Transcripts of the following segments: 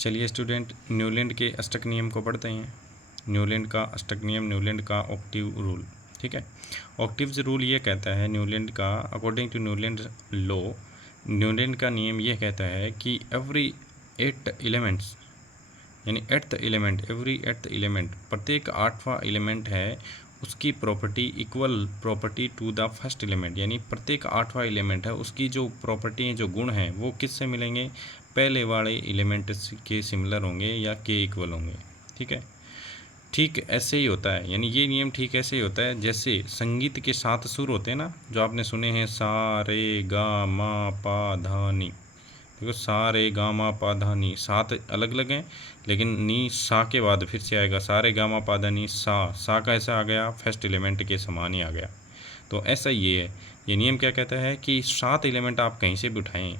चलिए student, Newland के अष्टक नियम को पढ़ते हैं। न्यूलैंड का अष्टक नियम, न्यूलैंड का ऑक्टिव रूल। ठीक है, ऑक्टिव्स रूल ये कहता है न्यूलैंड का, according to Newland law, Newland का नियम ये कहता है कि एवरी 8 एलिमेंट्स, यानी एवरी एट्थ एलिमेंट, प्रत्येक 8वां एलिमेंट है उसकी property equal property to the first element, यानी प्रत्येक 8वां एलिमेंट है उसकी जो प्रॉपर्टी है, जो गुण हैं, वो किससे मिलेंगे? पहले वाले एलिमेंट के सिमिलर होंगे या के इक्वल होंगे। ठीक है, ठीक ऐसे ही होता है, यानी ये नियम ठीक ऐसे ही होता है जैसे संगीत के 7 सुर होते हैं ना, जो आपने सुने हैं, सा रे गा मा पा धा नी। देखो, सा रे गा मा पा धा नी, 7 अलग अलग हैं, लेकिन नी सा के बाद फिर से आएगा सा रे गा मा पा धा नी, सा का ऐसा आ गया, फर्स्ट एलिमेंट के समान ही आ गया। तो ऐसा ये है, ये नियम क्या कहता है कि 7 एलिमेंट आप कहीं से भी उठाएं,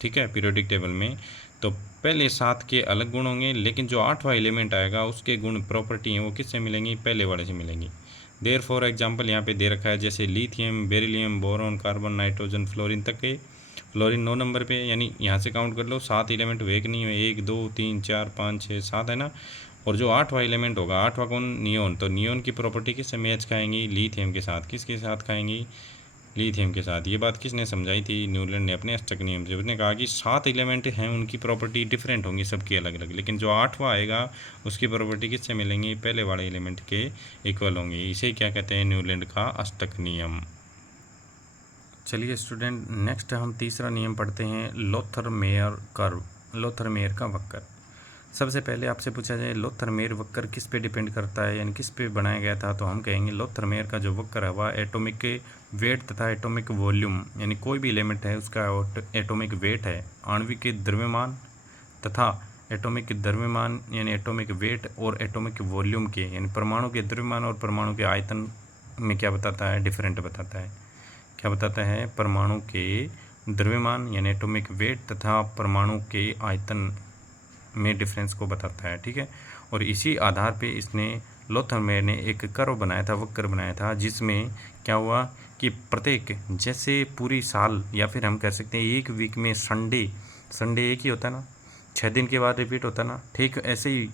ठीक है, पीरियोडिक टेबल में, तो पहले 7 के अलग गुण होंगे, लेकिन जो 8वां एलिमेंट आएगा उसके गुण प्रॉपर्टी हैं वो किससे मिलेंगी? पहले वाले से मिलेंगी। देयर फॉर एग्जाम्पल यहाँ पे दे रखा है, जैसे lithium, beryllium, boron, carbon, nitrogen, fluorine तक के। फ्लोरीन 9 नंबर पे, यानी यहाँ से काउंट कर लो, 7 एलिमेंट हुए कि नहीं हुए? 1 2 3 4 5 6 7 है ना। और जो 8वां एलिमेंट होगा, 8वां कौन? नियोन। तो नियोन की प्रॉपर्टी किससे मैच खाएंगी? लिथियम के साथ। किसके साथ खाएंगी? लिथियम के साथ। ये बात किसने समझाई थी? न्यूलैंड ने अपने अष्टक नियम से। उसने कहा कि 7 एलिमेंट हैं, उनकी प्रॉपर्टी डिफरेंट होंगी सबकी अलग अलग, लेकिन जो 8वां आएगा उसकी प्रॉपर्टी किससे मिलेंगी? पहले वाले एलिमेंट के इक्वल होंगी। इसे क्या कहते हैं? न्यूलैंड का अष्टक नियम। चलिए स्टूडेंट, नेक्स्ट हम तीसरा नियम पढ़ते हैं, लोथरमेयर कर्व, लोथरमेयर का वक्र। सबसे पहले आपसे पूछा जाए लोथरमेयर वक्र किस पे डिपेंड करता है, यानी किस पे बनाया गया था, तो हम कहेंगे लोथरमेयर का जो वक्र है वह एटॉमिक वेट तथा एटॉमिक वॉल्यूम, यानी कोई भी एलिमेंट है उसका एटॉमिक वेट है, आणविक द्रव्यमान तथा एटॉमिक द्रव्यमान यानी एटॉमिक वेट और एटॉमिक वॉल्यूम के, यानी परमाणु के द्रव्यमान और परमाणु के आयतन में क्या बताता है? डिफरेंट बताता है। क्या बताता है? परमाणु के द्रव्यमान यानी एटॉमिक वेट तथा परमाणु के आयतन में डिफरेंस को बताता है। ठीक है, और इसी आधार पे इसने लोथरमेयर ने एक कर्व बनाया था, वक्र बनाया था, जिसमें क्या हुआ कि प्रत्येक, जैसे पूरी साल या फिर हम कह सकते हैं एक वीक में संडे एक ही होता है ना, 6 दिन के बाद रिपीट होता है ना, ठीक ऐसे ही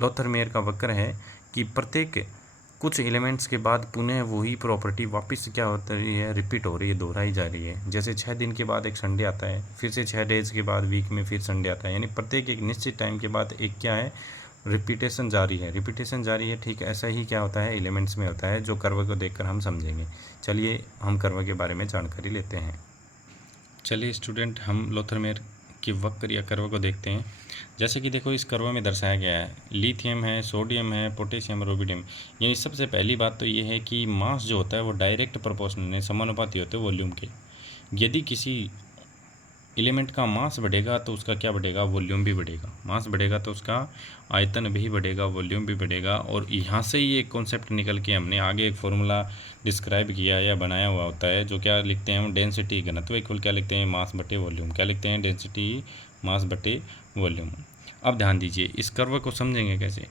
लोथरमेयर का वक्र है कि प्रत्येक कुछ एलिमेंट्स के बाद पुनः वही प्रॉपर्टी वापस क्या होता है? रिपीट हो रही है, दोहराई जा रही है। जैसे 6 दिन के बाद एक संडे आता है, फिर से 6 डेज के बाद वीक में फिर संडे आता है, यानी प्रत्येक एक निश्चित टाइम के बाद एक क्या है? रिपीटेशन जारी है। ठीक ऐसा ही क्या होता है? एलिमेंट्स में होता है, जो कर्व को देखकर हम समझेंगे। चलिए हम कर्व के बारे में जानकारी लेते हैं। चलिए स्टूडेंट, हम लोथरमेयर की वक्र या कर्व को देखते हैं। जैसे कि देखो, इस कर्व में दर्शाया गया है, लिथियम है, सोडियम है, पोटेशियम, रुबिडियम। यानी सबसे पहली बात तो ये है कि मास जो होता है वो डायरेक्ट प्रोपोर्शनल है, समानुपाती होते हैं वॉल्यूम के। यदि किसी एलिमेंट का मास बढ़ेगा तो उसका क्या बढ़ेगा? वॉल्यूम भी बढ़ेगा। मास बढ़ेगा तो उसका आयतन भी बढ़ेगा, वॉल्यूम भी बढ़ेगा। और यहाँ से ही एक कॉन्सेप्ट निकल के हमने आगे एक फॉर्मूला डिस्क्राइब किया या बनाया हुआ होता है, जो क्या लिखते हैं हम? डेंसिटी घनत्व इक्वल क्या लिखते हैं? मास बटे वॉल्यूम। क्या लिखते हैं? डेंसिटी मास बटे वॉल्यूम। अब ध्यान दीजिए, इस कर्व को समझेंगे कैसे।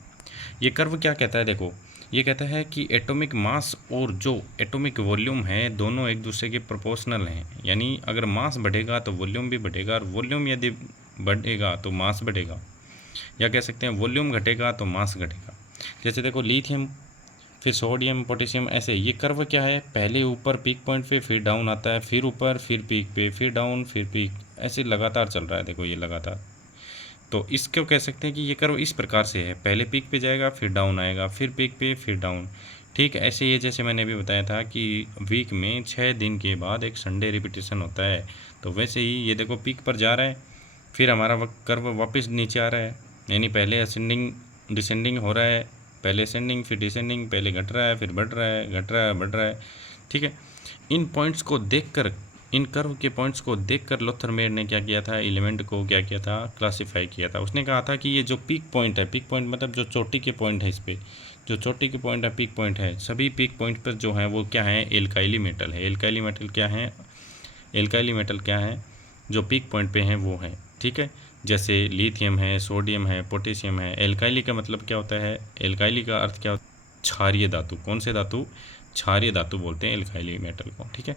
ये कर्व क्या कहता है? देखो, ये कहता है कि एटॉमिक मास और जो एटॉमिक वॉल्यूम है दोनों एक दूसरे के प्रोपोर्शनल हैं, यानी अगर मास बढ़ेगा तो वॉल्यूम भी बढ़ेगा, और वॉल्यूम यदि बढ़ेगा तो मास बढ़ेगा, या कह सकते हैं वॉल्यूम घटेगा तो मास घटेगा। जैसे देखो, लिथियम, फिर सोडियम, पोटेशियम, ऐसे ये कर्व क्या है? पहले ऊपर पीक पॉइंट पे, फिर डाउन आता है, फिर ऊपर, फिर पीक पे, फिर डाउन, फिर पीक, ऐसे लगातार चल रहा है। देखो ये लगातार, तो इसको कह सकते हैं कि ये कर्व इस प्रकार से है, पहले पीक पे जाएगा, फिर डाउन आएगा, फिर पीक पे, फिर डाउन। ठीक ऐसे ये, जैसे मैंने अभी बताया था कि वीक में 6 दिन के बाद एक संडे रिपीटेशन होता है, तो वैसे ही ये देखो पीक पर जा रहा है, फिर हमारा कर्व वापस नीचे आ रहा है, यानी पहले असेंडिंग डिसेंडिंग हो रहा है, पहले असेंडिंग फिर डिसेंडिंग, पहले घट रहा है फिर बढ़ रहा है, घट रहा है बढ़ रहा है। ठीक है, इन पॉइंट्स को देखकर, इन कर्व के पॉइंट्स को देखकर लोथरमेयर ने क्या किया था? एलिमेंट को क्या किया था? क्लासिफाई किया था। उसने कहा था कि ये जो पीक पॉइंट है, पीक पॉइंट मतलब जो चोटी के पॉइंट है, इस पर जो चोटी के पॉइंट है पीक पॉइंट है, सभी पीक पॉइंट पर जो है वो क्या है? एल्काइली मेटल है। एल्काइली मेटल क्या है? एल्काइली मेटल क्या है? जो पीक पॉइंट पे हैं वो हैं। ठीक है, जैसे लिथियम है, सोडियम है, पोटेशियम है। एल्काइली का मतलब क्या होता है? एल्काइली का अर्थ क्या होता है? क्षारीय धातु। कौन से धातु? क्षारीय धातु बोलते हैं एल्काइली मेटल को। ठीक है,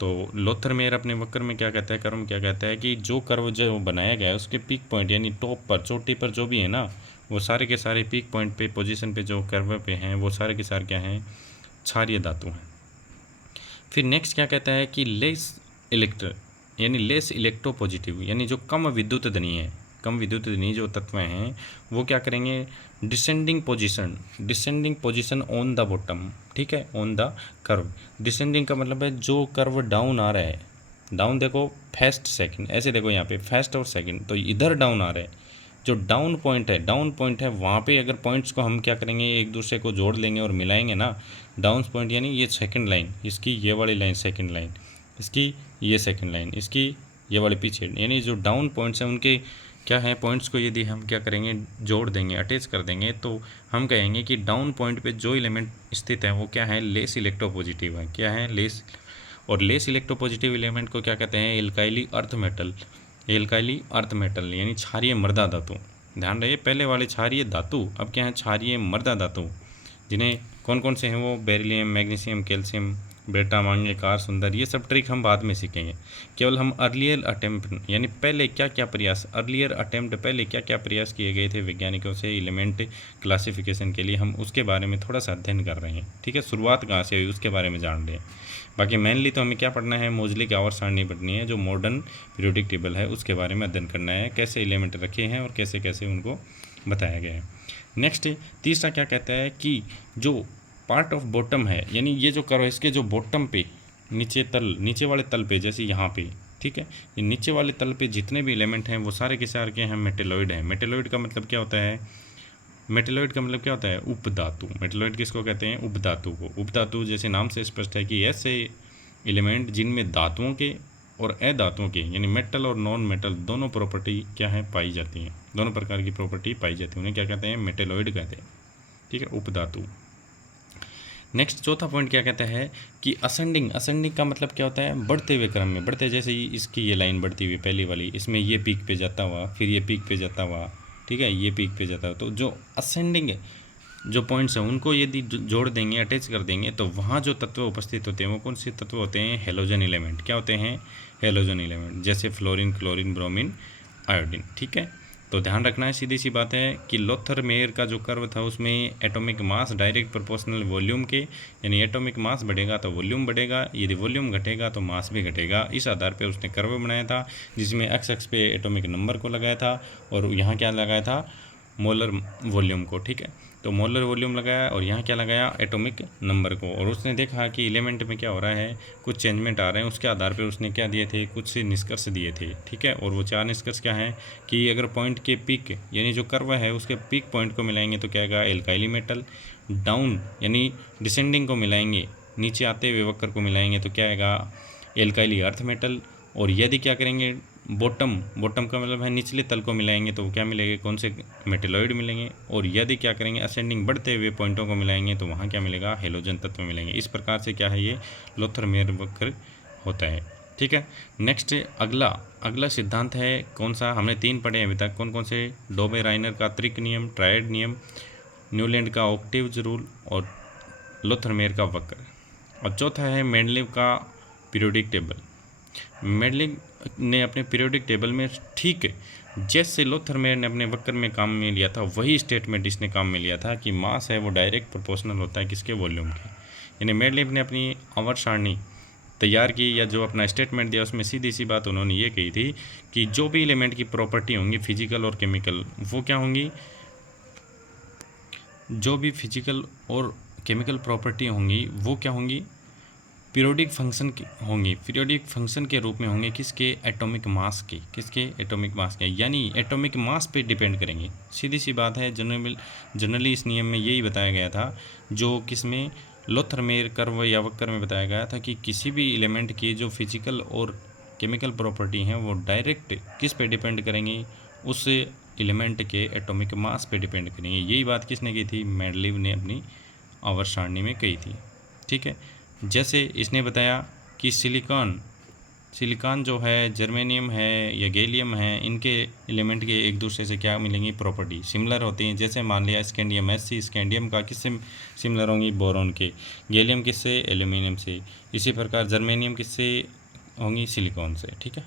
तो लोथरमेयर अपने वक्र में क्या कहता है, कर्व में क्या कहता है कि जो कर्व जो बनाया गया है उसके पीक पॉइंट यानी टॉप पर, चोटी पर जो भी है ना, वो सारे के सारे पीक पॉइंट पे, पोजीशन पे जो कर्व पे हैं वो सारे के सारे क्या हैं, क्षारीय धातु हैं। फिर नेक्स्ट क्या कहता है कि लेस इलेक्ट्रोपॉजिटिव यानी जो कम विद्युत धनी है, कम विद्युत धनी जो तत्व हैं वो क्या करेंगे, descending position on the bottom, ठीक है, ऑन द कर्व। डिसेंडिंग का मतलब है जो कर्व डाउन आ रहा है, डाउन देखो फर्स्ट सेकंड, ऐसे देखो यहाँ पे फर्स्ट और सेकंड, तो इधर डाउन आ रहा है, जो डाउन पॉइंट है वहाँ पे अगर पॉइंट्स को हम क्या करेंगे, एक दूसरे को जोड़ लेंगे और मिलाएंगे ना, डाउन पॉइंट यानी ये सेकंड लाइन, इसकी ये वाली लाइन सेकंड लाइन, इसकी ये सेकंड लाइन, इसकी ये वाली पीछे, यानी जो डाउन पॉइंट्स हैं उनके क्या है, पॉइंट्स को यदि हम क्या करेंगे, जोड़ देंगे, अटैच कर देंगे, तो हम कहेंगे कि डाउन पॉइंट पे जो एलिमेंट स्थित है वो क्या है, लेस इलेक्ट्रोपॉजिटिव है। क्या है, लेस। और लेस इलेक्ट्रोपॉजिटिव एलिमेंट को क्या कहते हैं, एल्काइली अर्थ मेटल यानी क्षारीय मृदा धातु। ध्यान रहे पहले वाले क्षारीय धातु, अब क्या है, क्षारीय मृदा धातु, जिन्हें कौन कौन से हैं वो, बेरिलियम, मैग्नीशियम, कैल्शियम, बेटा, मांगे, कार, सुंदर, ये सब ट्रिक हम बाद में सीखेंगे। केवल हम अर्लियर अटेम्प्ट यानी पहले क्या क्या प्रयास, पहले क्या क्या प्रयास किए गए थे वैज्ञानिकों से एलिमेंट क्लासिफिकेशन के लिए, हम उसके बारे में थोड़ा सा अध्ययन कर रहे हैं। ठीक है, शुरुआत कहाँ से हुई उसके बारे में जान रहे हैं। बाकी मेनली तो हमें क्या पढ़ना है, मोजली की आवर्त सारणी पढ़नी है, जो मॉडर्न पीरियोडिक टेबल है उसके बारे में अध्ययन करना है, कैसे एलिमेंट रखे हैं और कैसे कैसे उनको बताया गया है। नेक्स्ट तीसरा क्या कहता है कि जो पार्ट ऑफ बॉटम है, यानी ये जो कर्व है इसके जो बॉटम पे, नीचे वाले तल पे, जैसे यहाँ पे, ठीक है, ये नीचे वाले तल पे जितने भी एलिमेंट हैं वो सारे के सारे हैं मेटेलॉइड हैं। मेटेलॉइड का मतलब क्या होता है, उपधातु। मेटेलॉइड किसको कहते हैं, उपधातु को। उपधातु जैसे नाम से स्पष्ट है कि ऐसे एलिमेंट जिनमें धातुओं के और अधातुओं के यानी मेटल और नॉन मेटल दोनों प्रॉपर्टी क्या है, पाई जाती हैं, दोनों प्रकार की प्रॉपर्टी पाई जाती है, उन्हें क्या कहते हैं, मेटेलॉइड कहते हैं। ठीक है, उपधातु। नेक्स्ट चौथा पॉइंट क्या कहता है कि असेंडिंग का मतलब क्या होता है, बढ़ते हुए क्रम में, बढ़ते, जैसे इसकी ये लाइन बढ़ती हुई पहली वाली, इसमें ये पीक पे जाता हुआ, फिर ये पीक पे जाता हुआ, ठीक है, ये पीक पे जाता हुआ, तो जो असेंडिंग जो पॉइंट्स हैं उनको यदि जोड़ देंगे, अटैच कर देंगे, तो वहाँ जो तत्व उपस्थित होते हैं वो कौन से तत्व होते हैं, हेलोजन एलिमेंट। क्या होते हैं, हेलोजन एलिमेंट, जैसे फ्लोरीन, क्लोरीन, ब्रोमीन, आयोडीन। ठीक है, तो ध्यान रखना है, सीधी सी बात है कि लोथरमेयर का जो कर्व था उसमें atomic mass direct proportional volume के, यानी एटॉमिक मास बढ़ेगा तो वॉल्यूम बढ़ेगा, यदि वॉल्यूम घटेगा तो मास भी घटेगा। इस आधार पे उसने कर्व बनाया था, जिसमें एक्स पे एटॉमिक नंबर को लगाया था और यहाँ क्या लगाया था, मोलर वॉल्यूम को। ठीक है, तो मोलर वॉल्यूम लगाया और यहाँ क्या लगाया, एटॉमिक नंबर को, और उसने देखा कि एलिमेंट में क्या हो रहा है, कुछ चेंजमेंट आ रहे हैं, उसके आधार पर उसने क्या दिए थे, कुछ निष्कर्ष दिए थे। ठीक है, और वो 4 निष्कर्ष क्या हैं कि अगर पॉइंट के पीक यानी जो कर्व है उसके पीक पॉइंट को मिलाएंगे तो क्या आएगा, एल्काइली मेटल। डाउन यानी डिसेंडिंग को मिलाएंगे, नीचे आते हुए वक्र को मिलाएंगे तो क्या आएगा, एल्काइली अर्थ मेटल। और यदि क्या करेंगे, बॉटम का मतलब है निचले तल को मिलाएंगे तो क्या मिलेगा, कौन से, मेटेलॉइड मिलेंगे। और यदि क्या करेंगे, असेंडिंग बढ़ते हुए पॉइंटों को मिलाएंगे तो वहाँ क्या मिलेगा, हेलोजन तत्व मिलेंगे। इस प्रकार से क्या है, ये लोथरमेयर वक्र होता है। ठीक है, नेक्स्ट अगला सिद्धांत है कौन सा, हमने 3 पढ़े हैं अभी तक, कौन कौन से, डोबे-राइनर का त्रिक नियम, ट्रायड नियम, न्यूलैंड का ऑक्टेव्स रूल और लोथरमेयर का वक्र। और चौथा है मेंडलीव का पीरियोडिक टेबल। मेंडलीव ने अपने पीरियोडिक टेबल में ठीक जैसे लोथरमेयर ने अपने वक्र में काम में लिया था वही स्टेटमेंट इसने काम में लिया था कि मास है वो डायरेक्ट प्रोपोर्शनल होता है किसके, वॉल्यूम के। यानी मेंडलीव ने अपनी आवर्त सारणी तैयार की या जो अपना स्टेटमेंट दिया उसमें सीधी सी बात उन्होंने ये कही थी कि जो भी एलिमेंट की प्रॉपर्टी होंगी फिजिकल और केमिकल, वो क्या होंगी, जो भी फिजिकल और केमिकल प्रॉपर्टी होंगी वो क्या होंगी, पीरियोडिक फंक्शन होंगी, पीरियोडिक फंक्शन के रूप में होंगे किसके, एटॉमिक मास के, किसके, एटॉमिक मास के, यानी एटॉमिक मास पे डिपेंड करेंगे। सीधी सी बात है, जनरली इस नियम में यही बताया गया था, जो किसमें, लोथरमेयर कर्व या वक्र में बताया गया था कि किसी भी एलिमेंट की जो फिजिकल और केमिकल प्रॉपर्टी हैं वो डायरेक्ट किस पे डिपेंड करेंगी, उस एलिमेंट के एटॉमिक मास पे डिपेंड करेंगे। यही बात किसने की थी, मेंडलीव ने अपनी आवर्त सारणी में कही थी। ठीक है, जैसे इसने बताया कि सिलिकॉन जो है, जर्मेनियम है या गैलियम है, इनके एलिमेंट के एक दूसरे से क्या मिलेंगी, प्रॉपर्टी सिमिलर होती हैं। जैसे मान लिया स्कैंडियम Sc, स्कैंडियम का किससे सिमिलर होंगी, बोरॉन के। गैलियम किससे, एल्यूमिनियम से। इसी प्रकार जर्मेनियम किससे होंगी, सिलिकॉन से। ठीक है।